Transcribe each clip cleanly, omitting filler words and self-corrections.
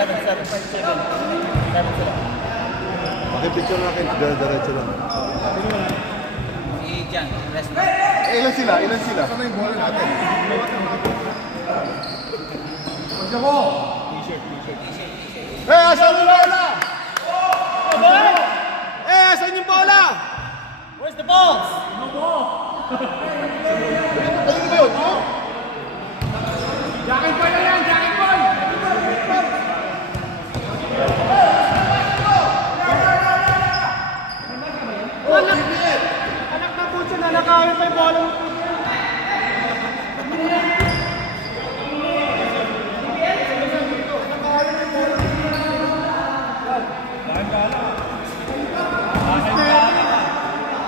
Pakipicture natin, diretso lang. Si Jan, rest. Ilan sila? Ilan sila? Saan yung bola natin? Eh, asan yung bola? Eh, asan yung bola? Where's the balls? Ayun ba yun? Jacket boy na yan! Jacket boy! Anak na po siya, nanakawin pa yung bola mo.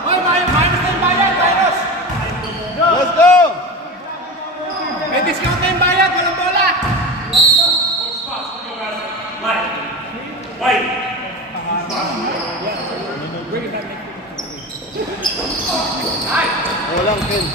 Hoy, minus na yung bayad, minus! Let's go! May discount na yung bayad, walang bola! Walang Ken.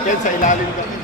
Ken, sa ilalim ka rin.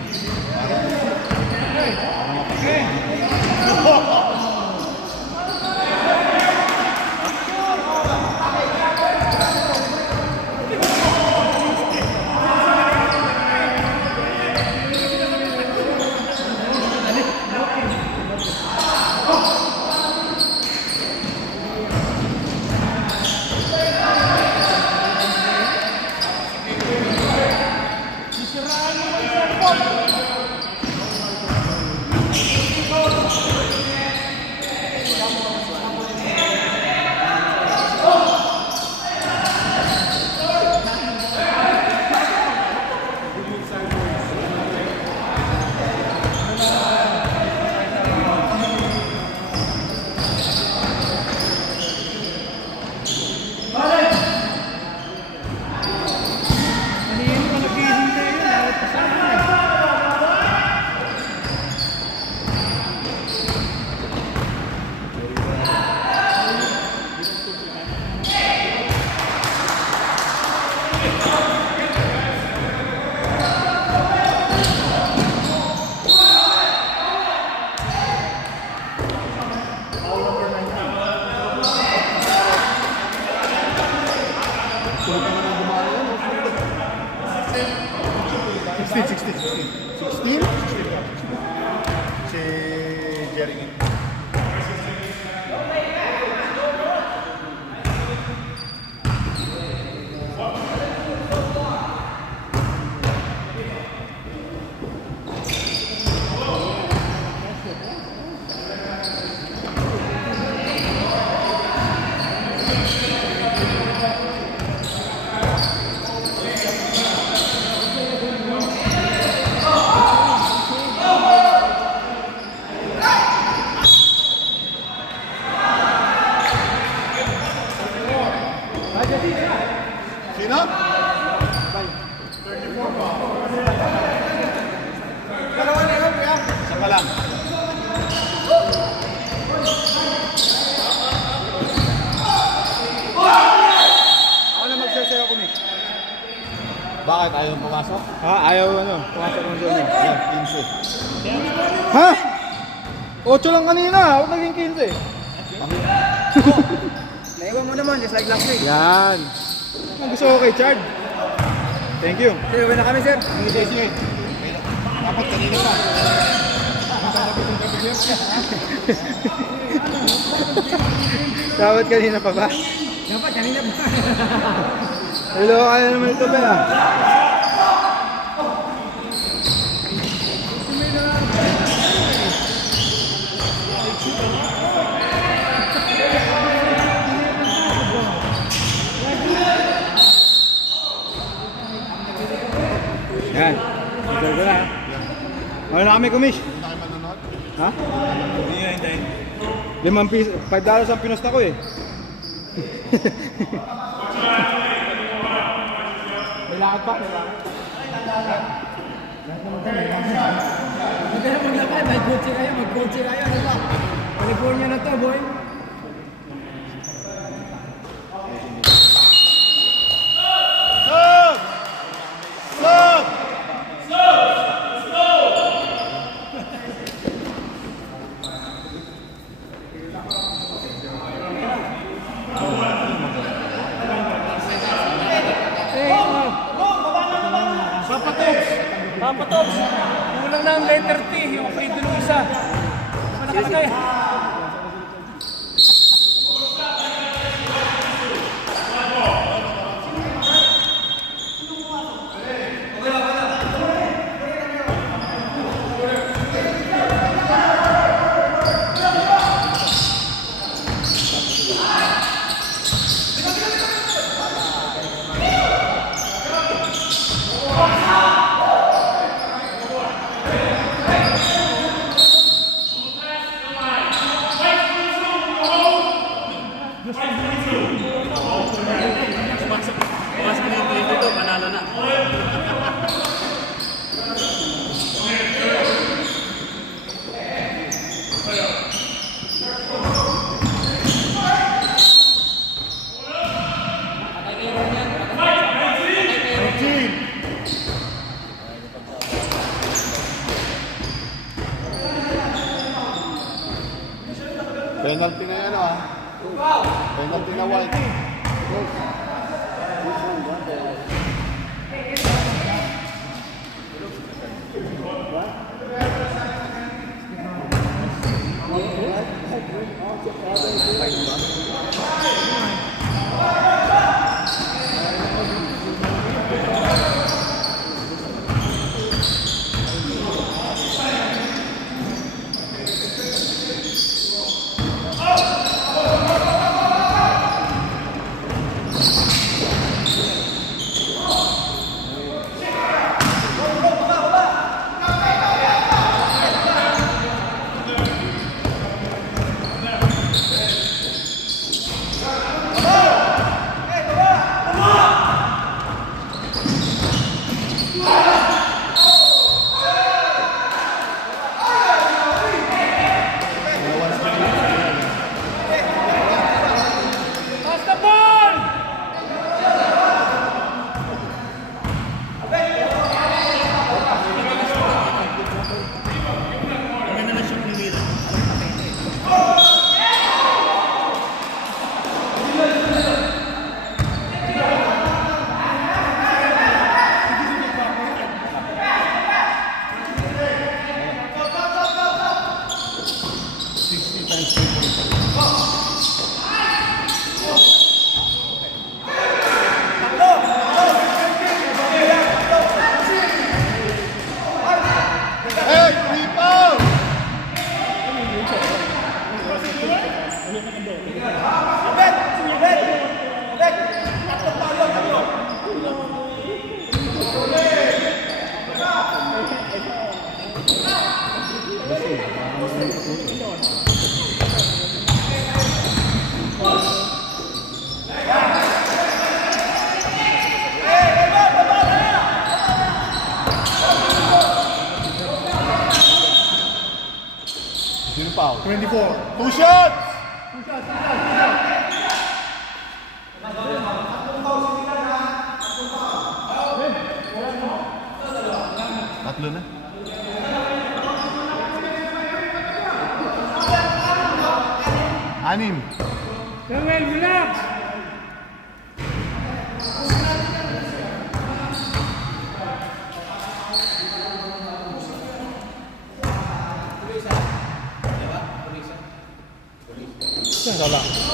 Si Jerry. Sino? Isa pa lang. Ako na magsasayaw ko, Miss. Bakit? Ayaw pumasok? Ha? Ayaw pumasok ng zone. Yan, 15. Ha? 8 lang kanina, ako naging 15. Naiwan mo naman, just like last week. Yan. Ang gusto ko kay Chard. Thank you. Sige, uwi na kami, sir. Sige. Dapat kanina pa. Dapat kanina pa ba? Dapat kanina pa. Hello, kaya naman ito ba? Yan. Enjoy ko na. Ano na kami, Kumish? Hindi na kayo manonood? Ha? Hindi na, hindi. $5 ang pinost ako eh. May lakad pa? May lakad? Hindi na maglakad. May kotse kayo. Mag-kotse kayo. Ano ba? California na to, boy. Papa Tops! Kulang na ang letter T, yung free to nung isa. Malakas kayo. Penalty na yan ah. Penalty na white. Sino foul? 24. 2 shots! Tatlo na. Anim. Samuel, relax! Tala.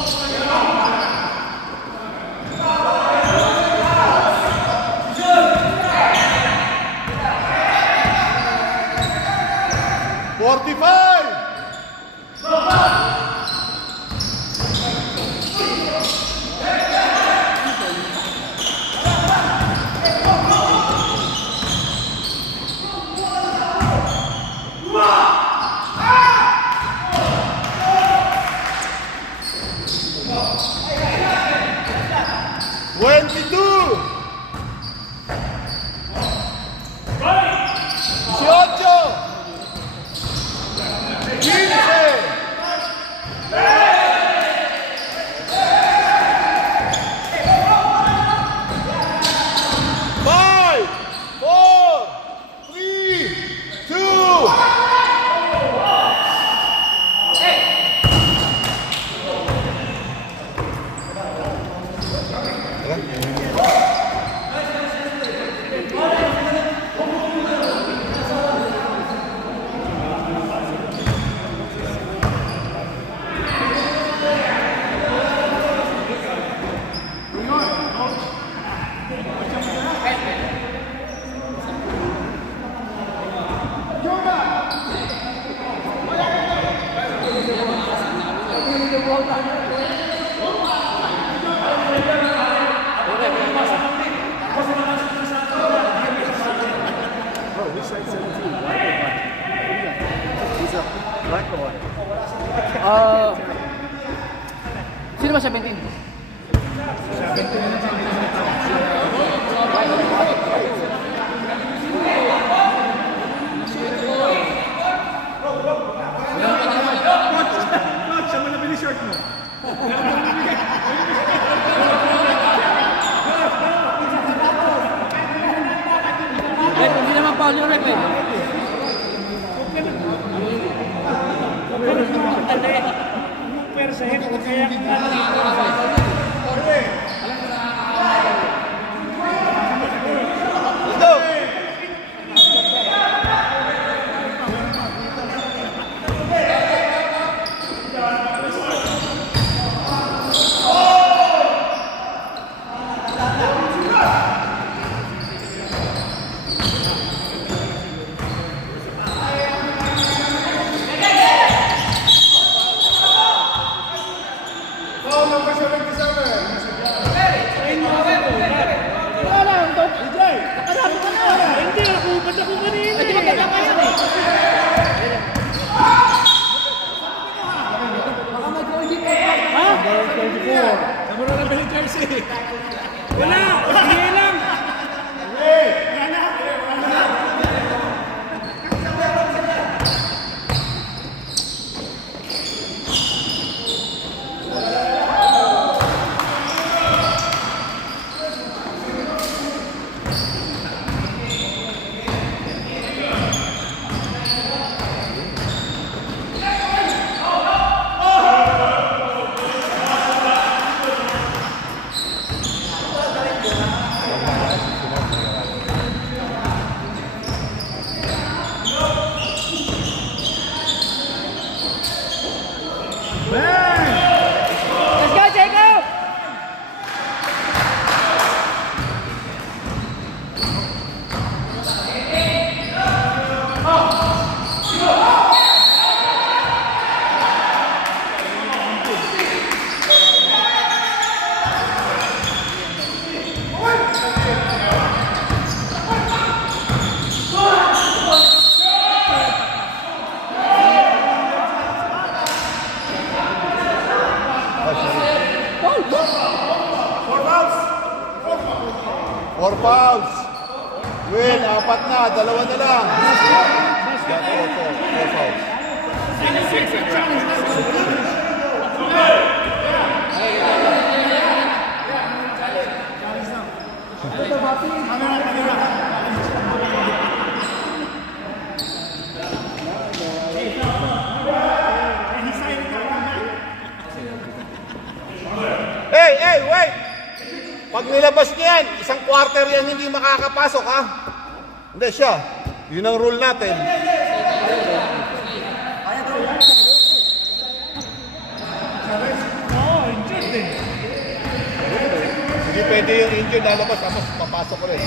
Sino ba 17? Hindi naman pa yung rep eh. Wala! Sige lang! Let's go, Jacob! Four fouls. Will, apat na, dalawa na lang. Four fouls. Hey, wait! Pag nilabas niya yan, isang quarter yan hindi makakapasok, ha? Hindi siya. Yun ang rule natin. Hindi pwede yung injured lalabas tapos papasok ko rin.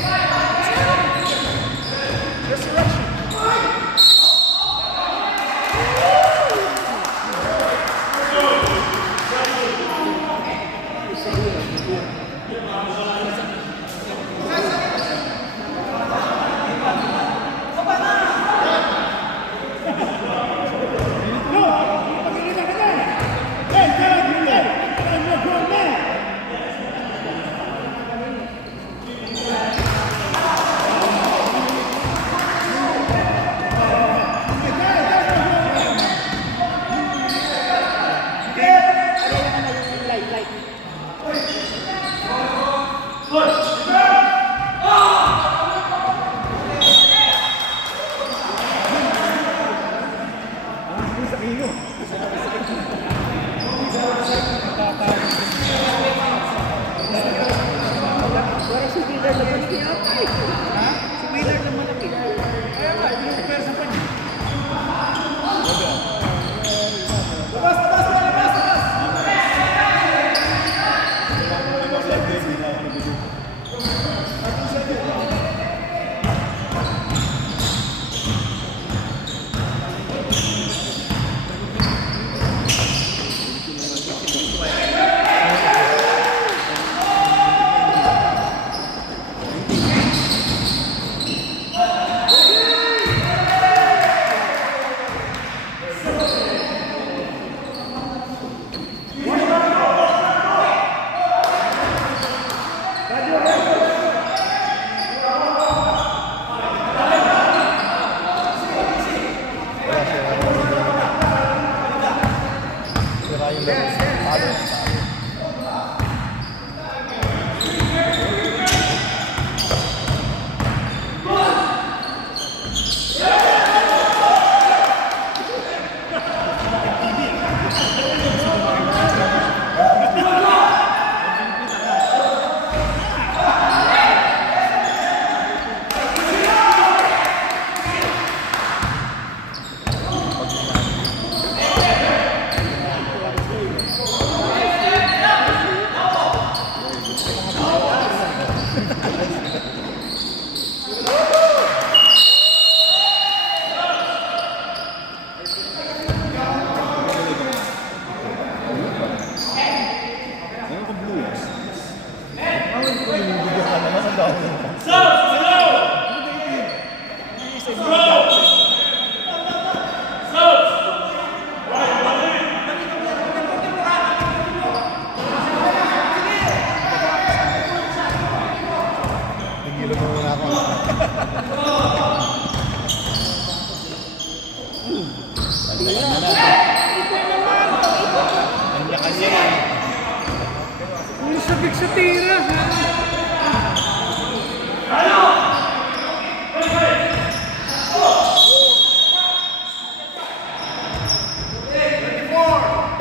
Ang sabik sa tira.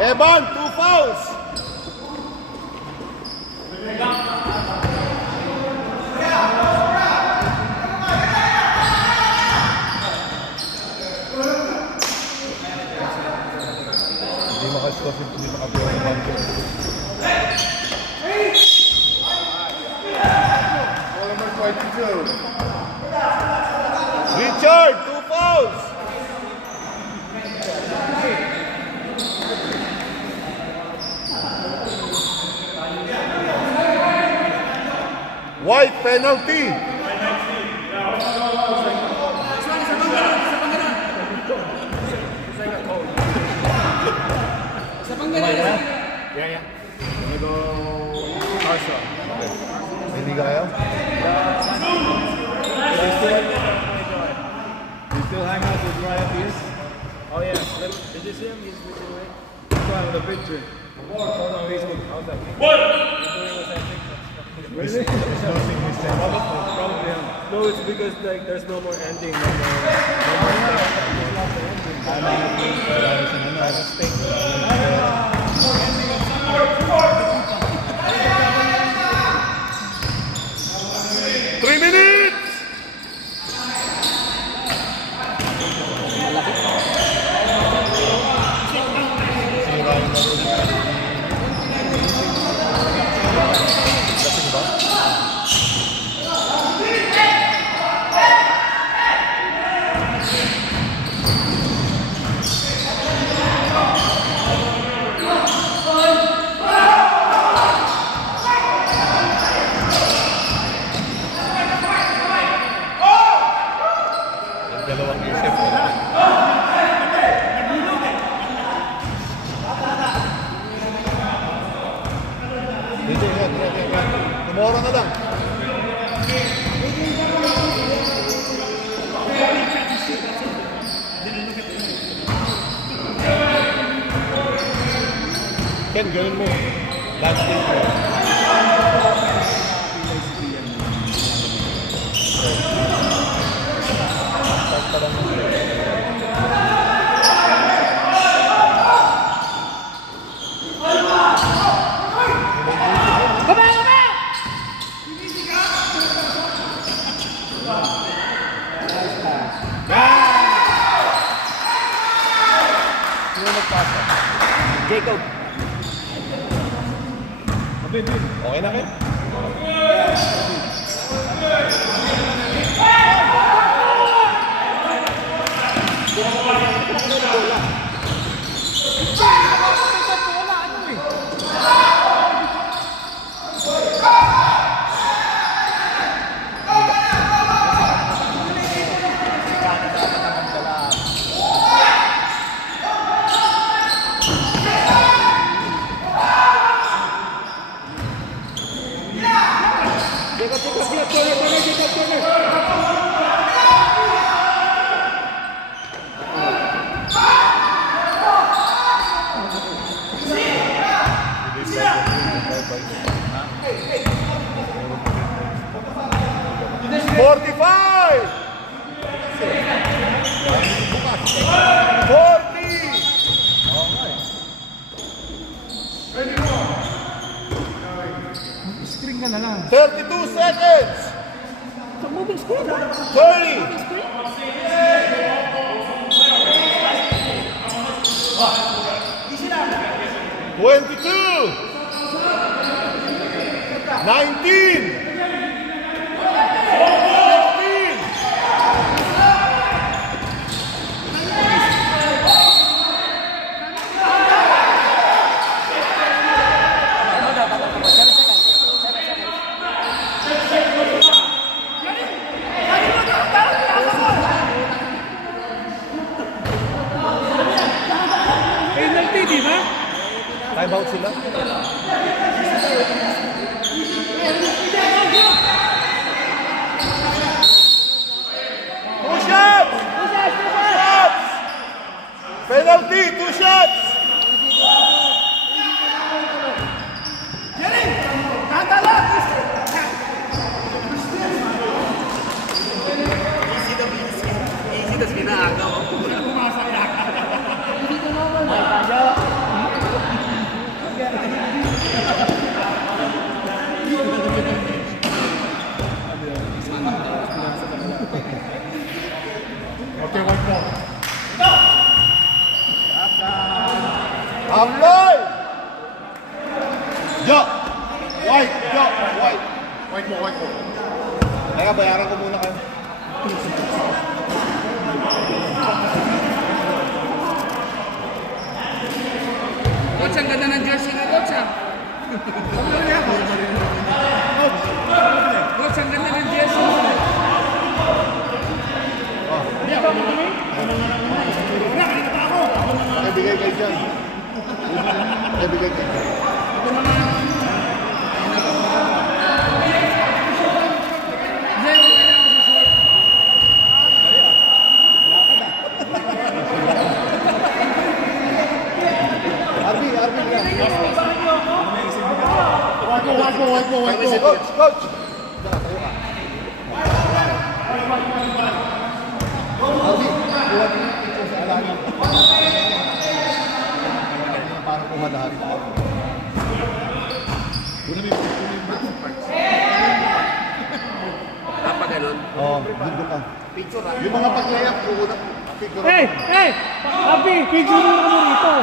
Evan, 2 fouls. Hindi makascore, hindi makabuha ng bangko. Number 42. Richard, 2 fouls. White penalty. Hindi kaya? You still hang out with Ryan Pierce? Oh yeah, did you see him? He's looking away. That's why with a picture. On Facebook. How's that? Really? Probably him. No, it's because like there's no more ending. Three minutes! Lasing ba? walang isip. Dito, yan. Tomorrow na lang. Ken, ganun mo. Last thing mo. Start pa lang. Sino nagpasa? Jacob. Okay na, Ken? String ka na lang. 32 seconds! Sa moving screen. 30! $22! 19! 15! Penalty, di ba? Time out sila. Two shots! Shots! Penalty, 2 shots! Okay, one more. Amloy! Jo! White! Jo! White! White mo, white mo. Teka, bayaran ko muna kayo. Coach, ang ganda ng jersey ni Coach, ah. Coach, ang ganda ng jersey mo. Nakibigay kayo dyan. Nakibigay kayo dyan. Coach, coach! Parang pumadahari. Dapat ganun. Oo, dito ka. Yung mga pag-layup, kukunan. Hey! Hey! Happy! Picture mo naman rito.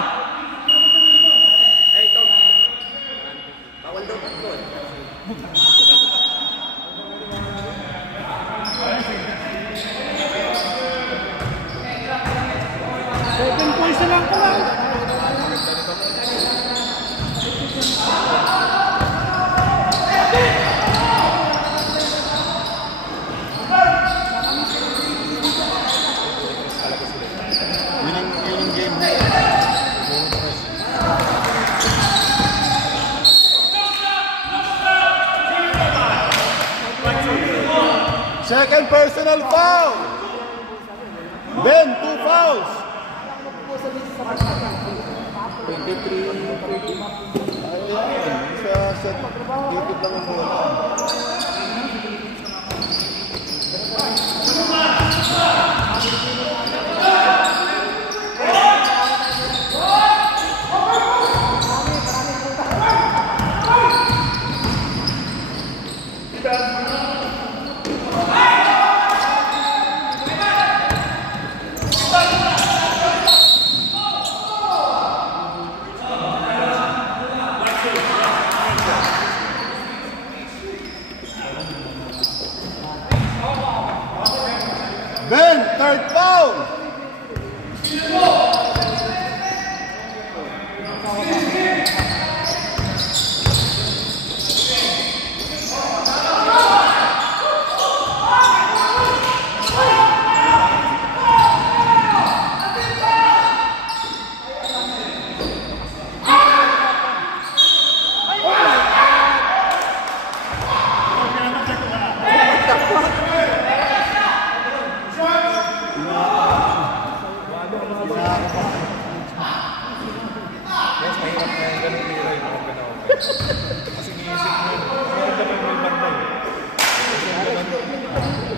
Second points na lang ko lang. Second personal foul. Ben, 2 fouls. 23. Ayan, sa set. Likod lang ang bola. Ben, third foul.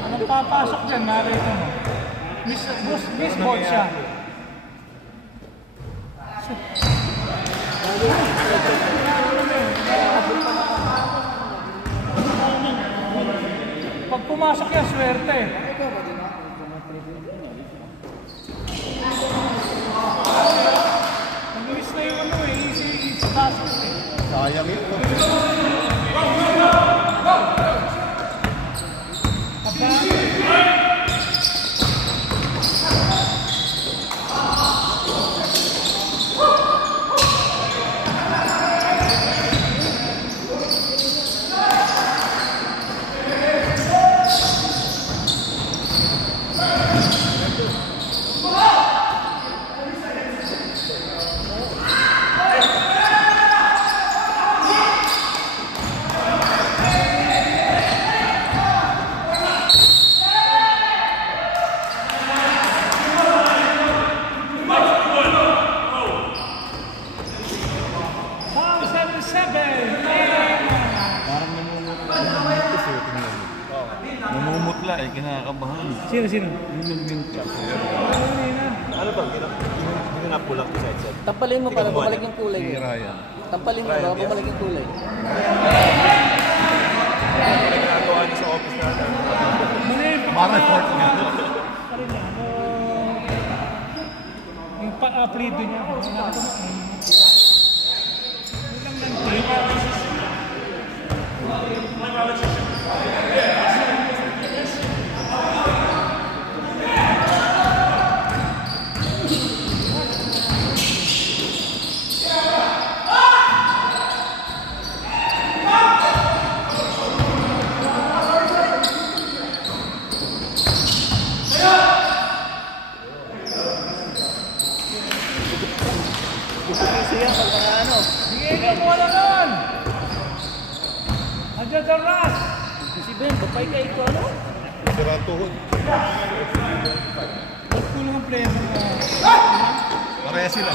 Anong papasok dyan, narito mo? Miss ball siya. Pag pumasok yan, swerte. Nag-miss na yung ano eh, easy pasok eh. Sayang ito. Namumutla eh, kinakabahan. Sino? Ano ba? Ginapulak sa set. Tampalin mo para bumalik yung kulay. Si Ryan. Tampalin mo para bumalik yung kulay. Ano ginagawa niyo sa office natin? Ma-report nga. Yung pa-apelido niya. Sige, ikaw mo na nun! Andiyan sa ras! Si Ben, papay ka ito ano? Sira tuhod. Ba't kulang ang player mo? Pareha sila.